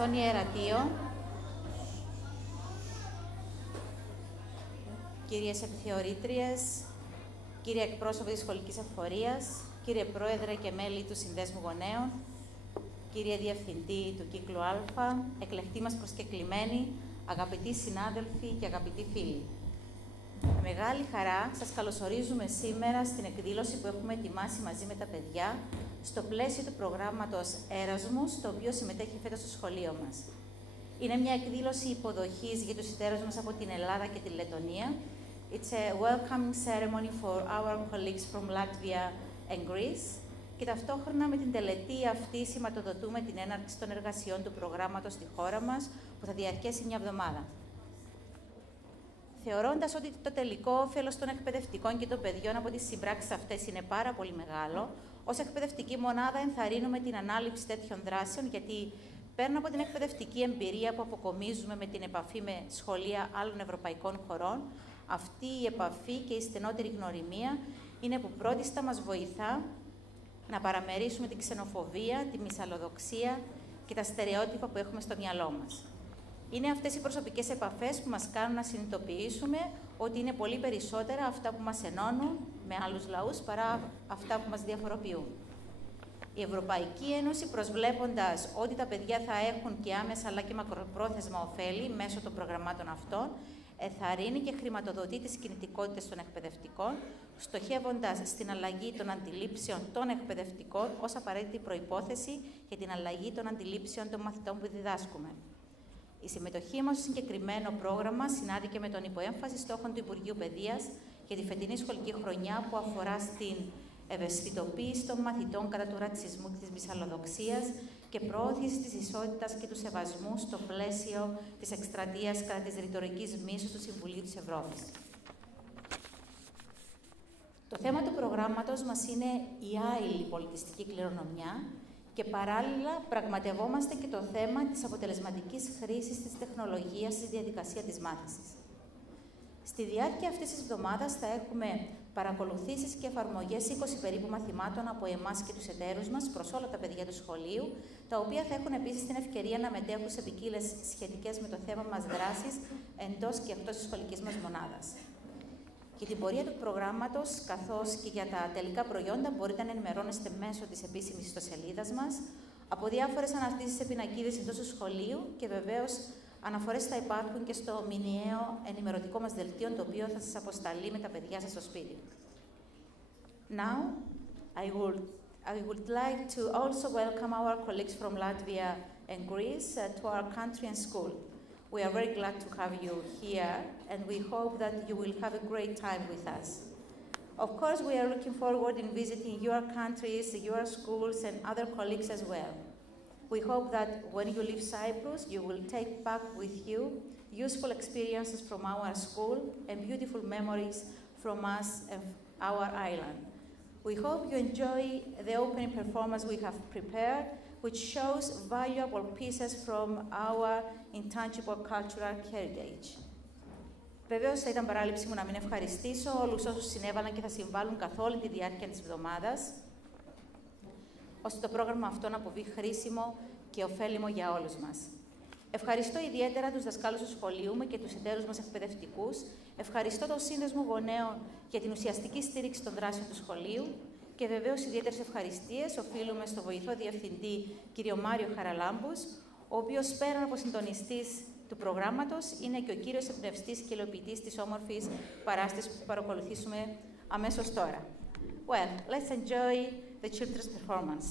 στον Ιερατείο, κυρίες επιθεωρήτριες, κύριε εκπρόσωπο της Σχολικής Εφορίας, κύριε Πρόεδρε και μέλη του Συνδέσμου Γονέων, κύριε Διευθυντή του Κύκλου Α, εκλεκτοί μας προσκεκλημένοι, αγαπητοί συνάδελφοι και αγαπητοί φίλοι. Με μεγάλη χαρά σας καλωσορίζουμε σήμερα στην εκδήλωση που έχουμε ετοιμάσει μαζί με τα παιδιά στο πλαίσιο του προγράμματος Erasmus, το οποίο συμμετέχει φέτος στο σχολείο μας. Είναι μια εκδήλωση υποδοχής για τους εταίρους μας από την Ελλάδα και τη Λετωνία. It's a welcoming ceremony for our colleagues from Latvia and Greece. Και ταυτόχρονα με την τελετή αυτή σηματοδοτούμε την έναρξη των εργασιών του προγράμματος στη χώρα μας, που θα διαρκέσει μια εβδομάδα. Θεωρώντας ότι το τελικό όφελος των εκπαιδευτικών και των παιδιών από τις συμπράξεις αυτές είναι πάρα πολύ μεγάλο, ως εκπαιδευτική μονάδα ενθαρρύνουμε την ανάληψη τέτοιων δράσεων, γιατί πέραν από την εκπαιδευτική εμπειρία που αποκομίζουμε με την επαφή με σχολεία άλλων ευρωπαϊκών χωρών, αυτή η επαφή και η στενότερη γνωριμία είναι που πρώτιστα μας βοηθά να παραμερίσουμε την ξενοφοβία, τη μυσαλλοδοξία και τα στερεότυπα που έχουμε στο μυαλό μας. Είναι αυτές οι προσωπικές επαφές που μας κάνουν να συνειδητοποιήσουμε ότι είναι πολύ περισσότερα αυτά που μας ενώνουν με άλλους λαούς παρά αυτά που μας διαφοροποιούν. Η Ευρωπαϊκή Ένωση, προσβλέποντας ότι τα παιδιά θα έχουν και άμεσα αλλά και μακροπρόθεσμα ωφέλη μέσω των προγραμμάτων αυτών, ενθαρρύνει και χρηματοδοτεί τις κινητικότητες των εκπαιδευτικών, στοχεύοντας στην αλλαγή των αντιλήψεων των εκπαιδευτικών ως απαραίτητη προϋπόθεση για την αλλαγή των αντιλήψεων των μαθητών που διδάσκουμε. Η συμμετοχή μας στο συγκεκριμένο πρόγραμμα συνάδηκε με τον υποέμφαση στόχων του Υπουργείου Παιδείας για τη φετινή σχολική χρονιά, που αφορά στην ευαισθητοποίηση των μαθητών κατά του ρατσισμού και της μυσαλλοδοξίας και προώθηση της ισότητας και του σεβασμού στο πλαίσιο της εκστρατείας κατά της ρητορικής μίσους του Συμβουλίου της Ευρώπης. Το θέμα του προγράμματος μας είναι η άειλη πολιτιστική κληρονομιά και παράλληλα πραγματευόμαστε και το θέμα της αποτελεσματικής χρήσης της τεχνολογίας στη διαδικασία της μάθησης. Στη διάρκεια αυτής της εβδομάδας θα έχουμε παρακολουθήσεις και εφαρμογές 20 περίπου μαθημάτων από εμάς και τους εταίρους μας προς όλα τα παιδιά του σχολείου, τα οποία θα έχουν επίσης την ευκαιρία να μετέχουν σε ποικίλες σχετικές με το θέμα μας δράσεις εντός και εκτός της σχολικής μας μονάδας. Για την πορεία του προγράμματος, καθώς και για τα τελικά προϊόντα, μπορείτε να ενημερώνεστε μέσω της επίσημης ιστοσελίδας μας, από διάφορες αναρτήσεις σε πινακίδες εντός του σχολείου και βεβαίως αναφορές θα υπάρχουν και στο μηνιαίο ενημερωτικό μας δελτίο, το οποίο θα σας αποσταλεί με τα παιδιά σας στο σπίτι. Now, I would like to also welcome our colleagues from Latvia and Greece to our country and school. We are very glad to have you here, and we hope that you will have a great time with us. Of course, we are looking forward in visiting your countries, your schools, and other colleagues as well. We hope that when you leave Cyprus, you will take back with you useful experiences from our school and beautiful memories from us and our island. We hope you enjoy the opening performance we have prepared, which shows valuable pieces from our intangible cultural heritage. Βεβαίως, θα ήταν παράληψη μου να μην ευχαριστήσω όλους όσους συνέβαλαν και θα συμβάλλουν καθ' όλη τη διάρκεια της εβδομάδας, ώστε το πρόγραμμα αυτό να αποβεί χρήσιμο και ωφέλιμο για όλους μας. Ευχαριστώ ιδιαίτερα τους δασκάλους του σχολείου μου και τους εταίρους μας εκπαιδευτικούς. Ευχαριστώ τον Σύνδεσμο Γονέων για την ουσιαστική στήριξη των δράσεων του σχολείου. Και βεβαίως ιδιαίτερες ευχαριστίες οφείλουμε στο βοηθό διευθυντή κ. Μάριο Χαραλάμπους, ο οποίος πέραν από συντονιστής του προγράμματος είναι και ο κύριος εμπνευστής και υλοποιητής της όμορφης παράστασης που θα παρακολουθήσουμε αμέσως τώρα. Well, let's enjoy the children's performance.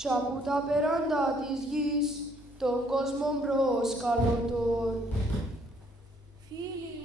Κι από τα περάντα της γης, τον κόσμο μπροσκαλωτών. Φίλοι,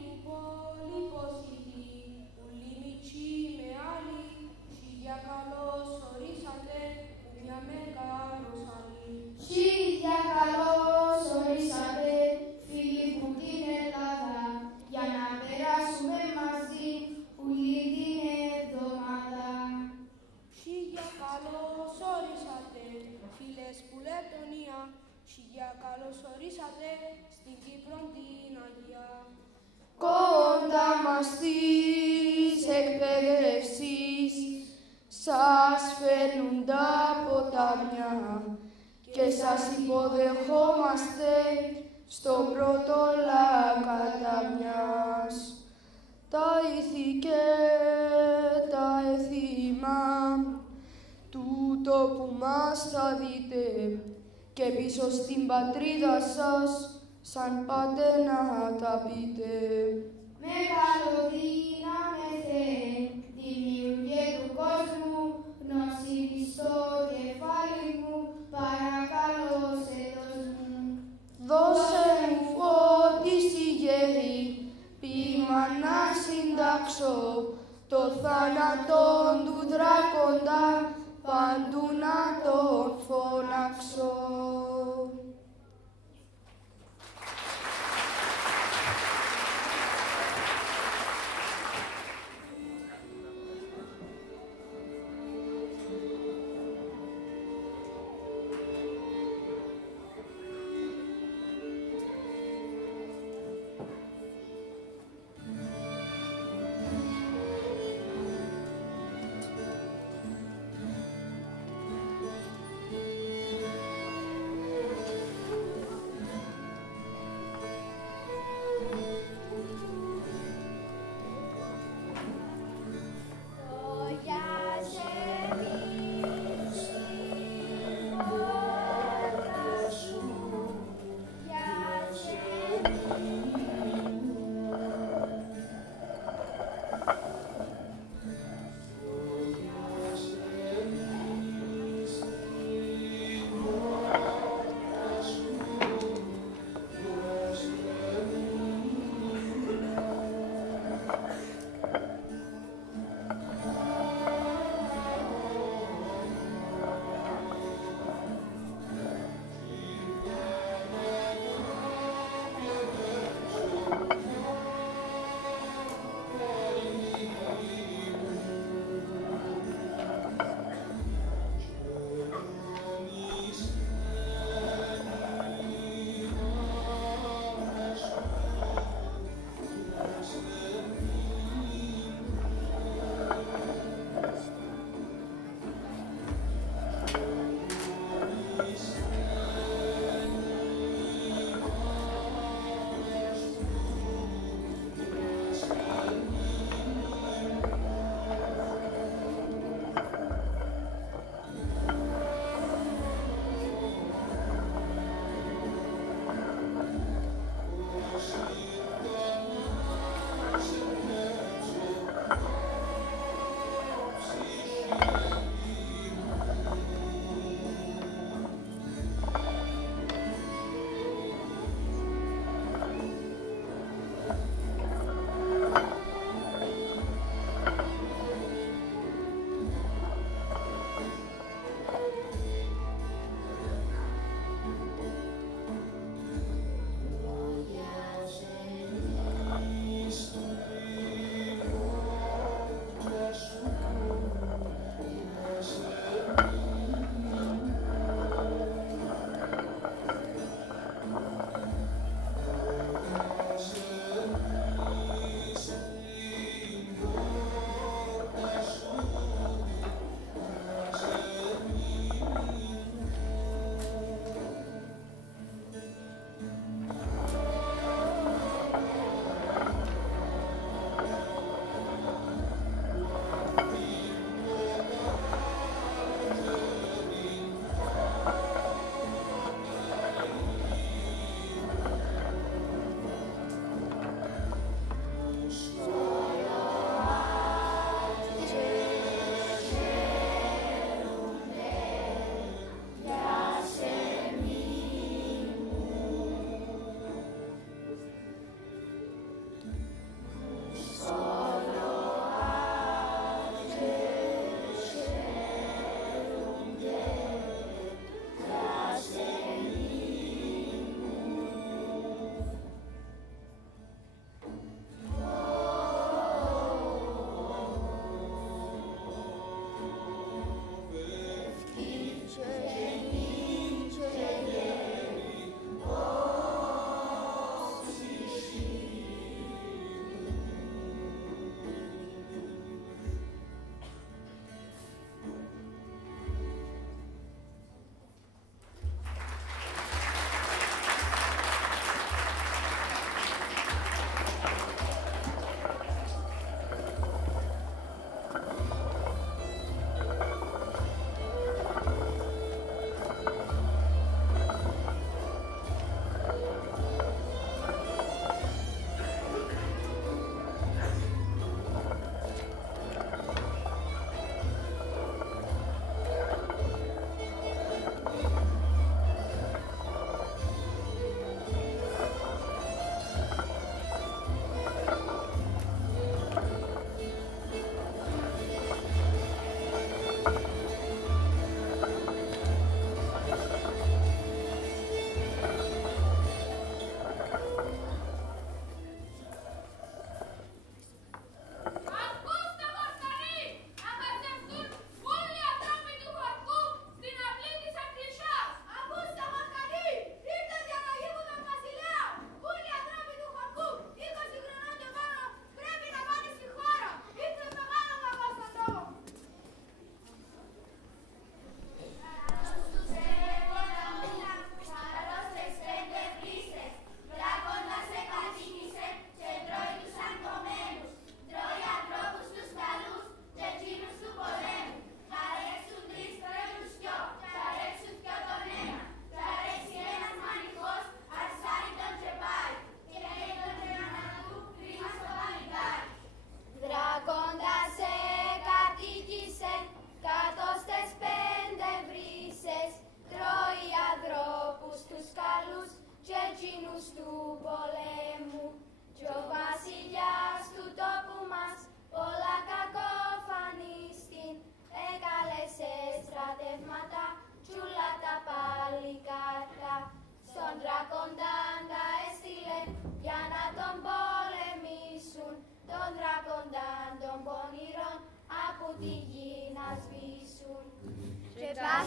σας φέρνουν τα ποτάμια και σας υποδεχόμαστε στο πρώτο λακαταμιάς. Τα ήθη και τα έθιμα του τόπου μας θα δείτε και πίσω στην πατρίδα σας σαν πάτε να τα πείτε. Μεγαλοδύναμε Θεέ, δημιουργέ του κόσμου, γνώση στο κεφάλι μου, παρακαλώ σε δώσ' μου. Δώσε μου φώτιση γέρη, ποίημα να συντάξω, το θάνατον του δράκοντα, παντού να τον φωνάξω.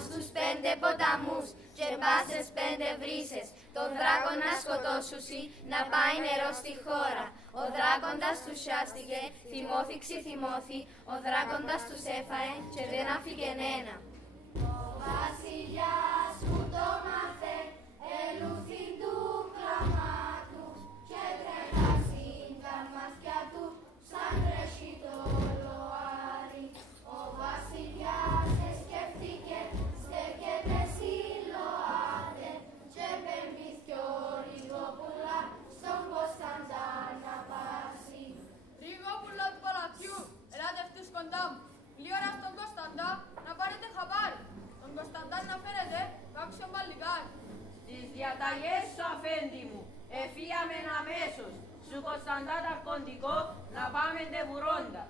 Στους 5 ποταμούς και πας στις 5 βρύσες, το δράκο να σκοτώσουσι, να πάει νερό στη χώρα. Ο δράκοντας τους σιάστηκε, θυμώθη, ο δράκοντας τους έφαε και δεν άφηγε ένα. Ο βασιλιάς που το μάθε, ελούθην του κλαμάτου και τρέχασιν τα μάτια του σαν τρέχει το λοάρι. Ο βασιλιάς σκέφτηκε, στέκεται συλλοάτε και πέμπει δυο ρηγόπουλα στον Κωνσταντά να πάσει. Ρηγόπουλα του παλατιού, ελάτε αυτούς κοντά μου. Γλίωρα στον Κωνσταντά να πάρετε χαμπάρι. Τον Κωνσταντά να φέρετε κάποιον παλικάρι. Τις διαταγές σου, αφέντη μου, εφίαμεν αμέσως. Σου Κωνσταντά τα κοντικό να πάμε ντεβουρώντας.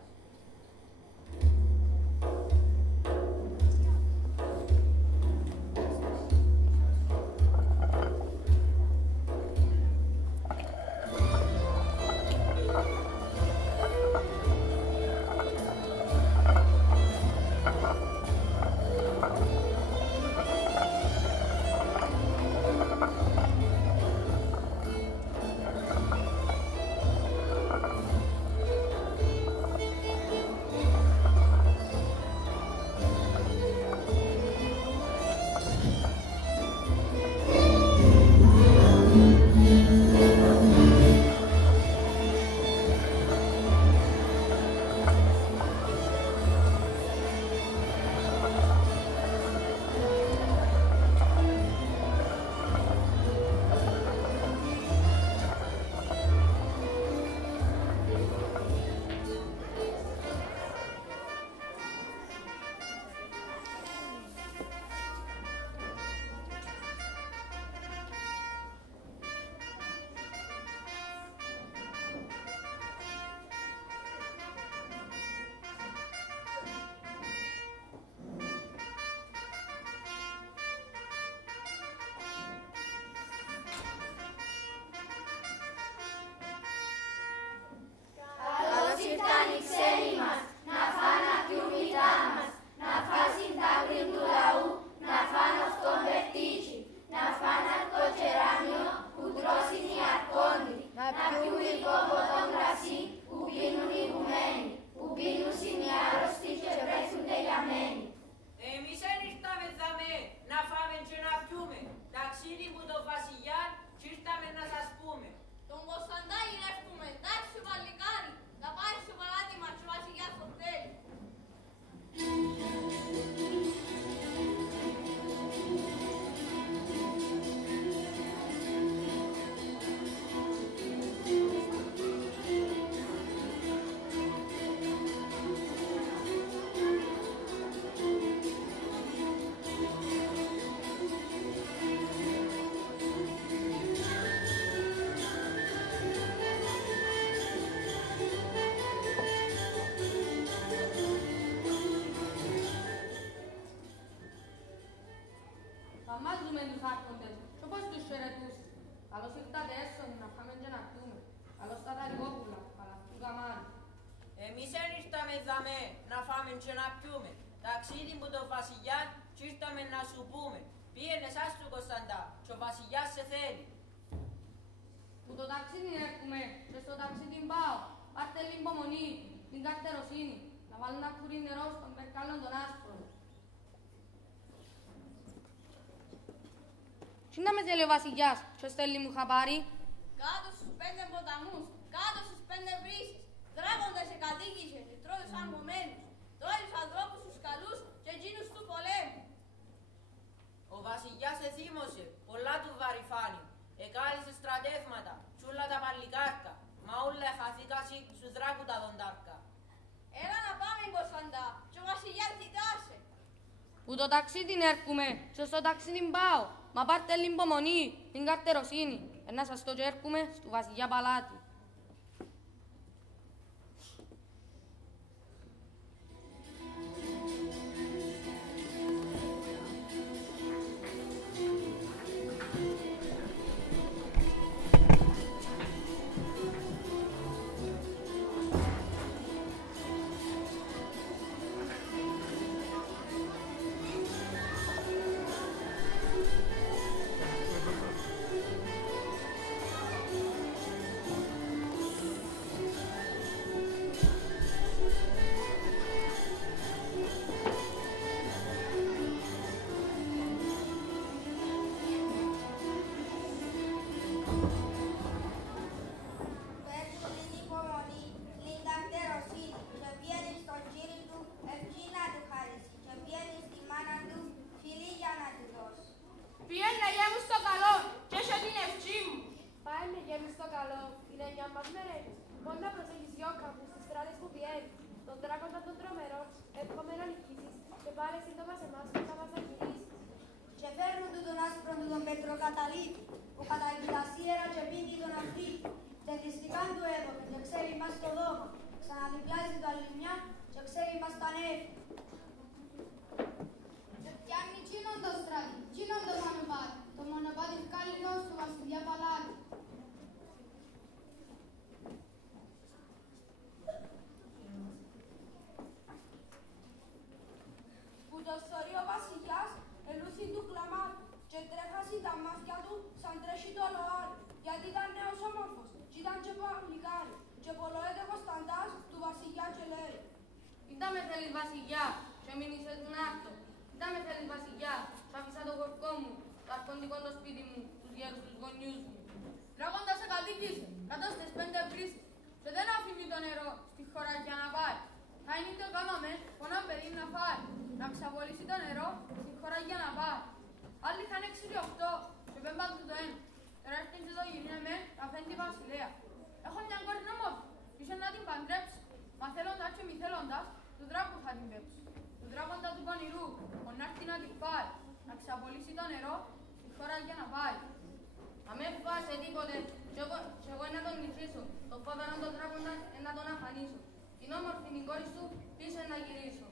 θαυμάζουμε τους άρχοντες και πώς τους χαιρετούς. Καλώς ήρθατε έσω μου να φάμε και να πιούμε. Καλώς τα ταρικόπουλα, παλαυτού καμάρι. Εμείς δεν ήρθαμε δαμέ να φάμε και να πιούμε. Ταξίδι που τον βασιλιά και ήρθαμε να σου πούμε. Πήγαινε σας του Κωνσταντά και ο βασιλιάς σε θέλει. Που το ταξίδι έρχομαι και στο ταξίδι πάω. Πάρτε λίγο υπομονή, την καρτεροσύνη. Να βάλουν ένα κουρί νερό στον περκάλον τον άσπρο. Τι να με θέλει ο βασιλιάς, ποιος θέλει μου χαπάρει. Κάτω στους 5 ποταμούς, κάτω στους 5 βρύσεις. Δράκοντας εκατοίκησε και τρώει σαν κομμένους. Τρώει τους ανθρώπους τους καλούς και εκείνους του πολέμου. Ο βασιλιάς εθύμωσε, πολλά του βαρυφάνει. Εκάλυσε στρατεύματα, τσούλα τα παλικάρκα. Μα όλα χαθήκασι στους δράκου τα δοντάρκα. Έλα να πάμε Κωνσταντά και ο βασιλιάς δικάσε. Που το ταξίδι έρχομαι και στο ταξίδι πάω. Μα πάρτε λίγο υπομονή, την καρτεροσύνη. Να σας το και έρχομαι στο βασιλιά παλάτι. Πιένε γε μου στο καλό και έχει την ευχή μου. Πάμε γε μου στο καλό, είναι μια μας μερένει. Μόνο να προσέχεις γιόκα μου στις στράτες που πιένει. Τον τράκοντα των τρομερών, εύχομαι να νικήσεις και πάρε σύντομα σε εμάς που θα μας αγγελίσεις. Και φέρνουν του τον άσπρο του τον πετροκαταλήτη, που καταγγεί τα σίερα και πίνει τον αφρίτη. Τεντιστικάν του έδωμε και ξέρει μας το δώμα. Ξαναδιπλάζει το αλυμιά και ξέρει μας τα νεύη. Και πιάνει τσίνον το στράτη, τσίνον το μονοπάτι. Το μονοπάτι βγάλει του βασιλιά παλάτι. Που το θωρεί ο βασιλιάς ελούθη του κλαμάτου και τρέχασαν τα μάτια του σαν τρέχει το λοάρι. Γιατί ήταν νέος όμορφος και ήταν και παλικάρι και πολλοέται Κωνσταντάς του βασιλιά και λέει. Ήταν με θέλεις βασιλιά και μην είσαι τον άρτο. Ήταν με θέλεις βασιλιά και άφησα το κορκό μου, το αρχοντικό το σπίτι μου, τους γέρους τους γονιούς μου. Δράκοντας εκατοίκησε κάτω στις 5 βρύσεις και δεν αφήνει το νερό στη χώρα για να πάει. Θα είναι το κάναμε πονά παιδί να φάει, να ξαβολήσει το νερό στη χώρα για να πάει. Άλλοι είχαν 6 και 8 και πέμπαν του το ένα. Τώρα έρχεται και το γυρνέμε να φαίνει τη βασιλεία. Έχω μια κόρη όμορφη, πίσω να την παντρέψει. Μα θέλοντας και μη θέλοντας, του δράκου θα την πέψει. Του δράκοντα του πονηρού, πονάρθει να την πάει, να ξαβολήσει το νερό στη χώρα για να πάει. Να με φοβάσαι τίποτε, και εγώ να τον νυχήσω, το φόβερο τον δράκοντα να τον αφανίσω. Την όμορφη την κόρη σου πίσω να γυρίσω.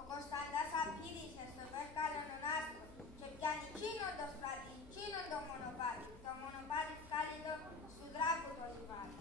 Ο Κωνσταντάς απείλησε στο πέρκαλο τον άστρο και πιάνει τσίνον το στράτη, τσίνον το μονοπάτι. Το μονοπάτι βγάλει το στου δράκου το λιβάδι.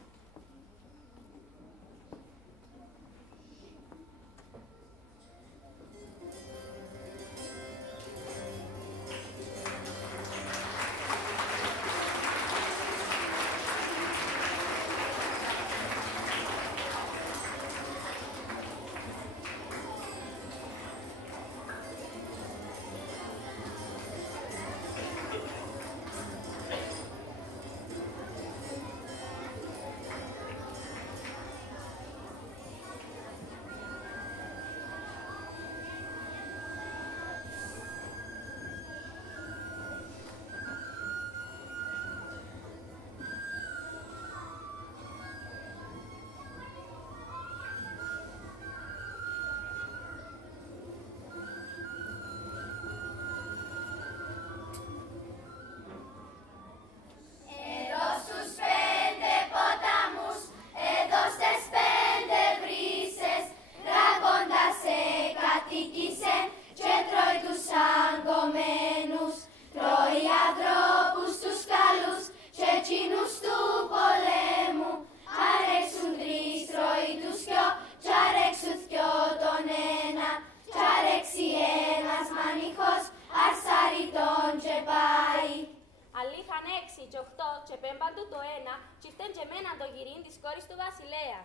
κόρης του βασιλέα.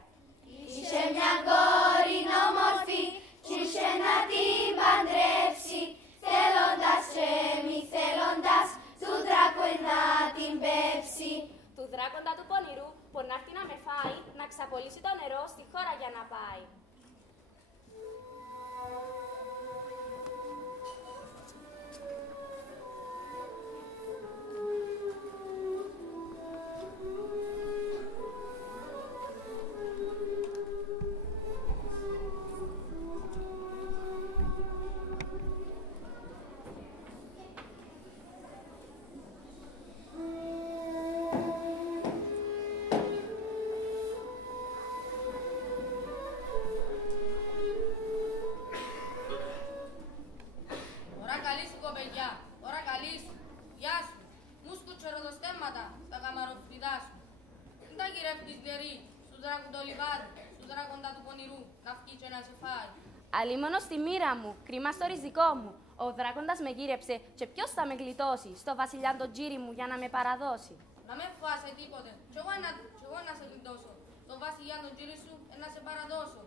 Είχε μια κόρη όμορφη κι είχε να την παντρέψει, θέλοντας και μη θέλοντας του δράκου να την πέψει. Του δράκοντα του πονηρού που να έρθει να με φάει, να ξαπολύσει το νερό στη χώρα για να πάει. Αλίμονο στη μοίρα μου, κρίμα στο ριζικό μου. Ο δράκοντας με γύρεψε και ποιος θα με γλιτώσει, στο βασιλιά τον τζίρι μου για να με παραδώσει. Να με φοβάσαι τίποτε, κι εγώ να σε γλιτώσω. Το βασιλιά τον τζίρι σου να σε παραδώσω.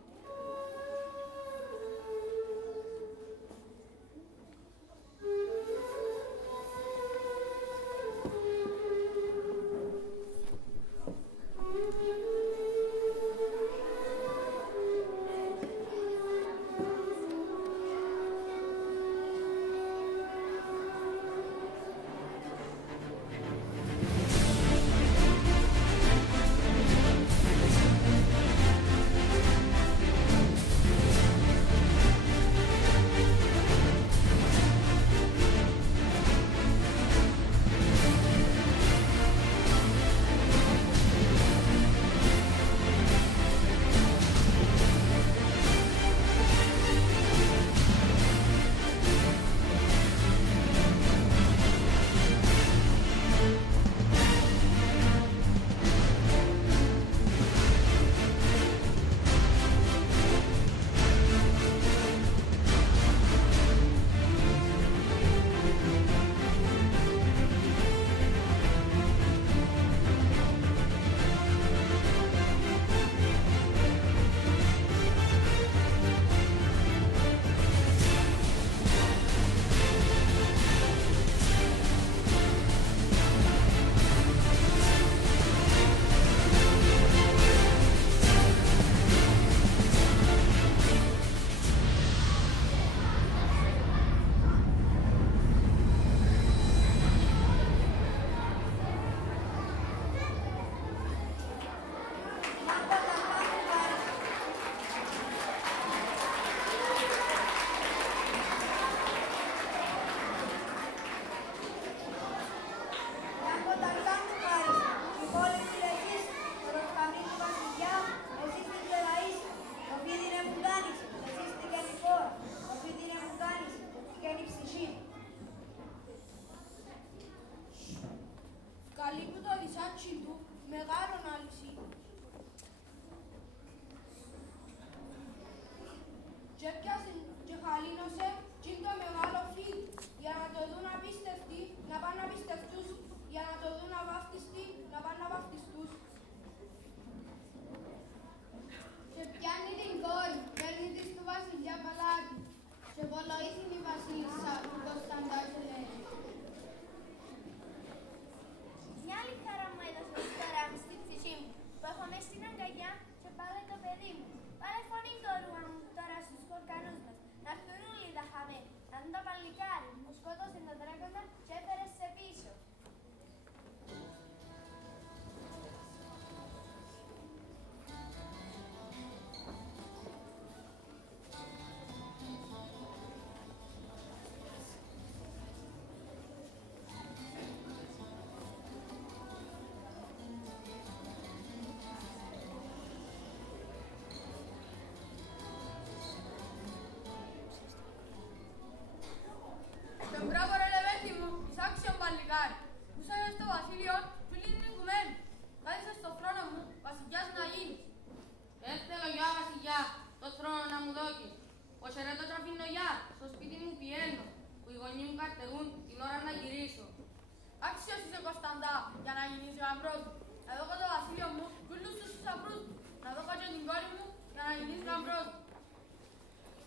Άξιος είσαι Κωνσταντά για να γίνεις γαμπρός. να δώκω το βασίλειο μου και όλους τους θησαυρούς μου, να δώκω και την κόρη μου για να γίνεις γαμπρός μου.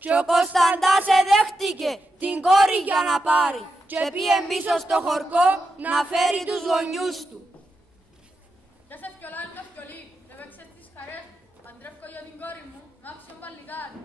Και ο Κωνσταντάς εδέχτηκε την κόρη για να πάρει και πήγε πίσω στο χορκό να φέρει τους γονιούς του. Κι σε φκιολάνει το φκιολί, δεν παίξες τις χαρές, παντρεύκω για την κόρη μου, να άξιον παλικάρι.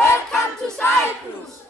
Welcome to Cyprus!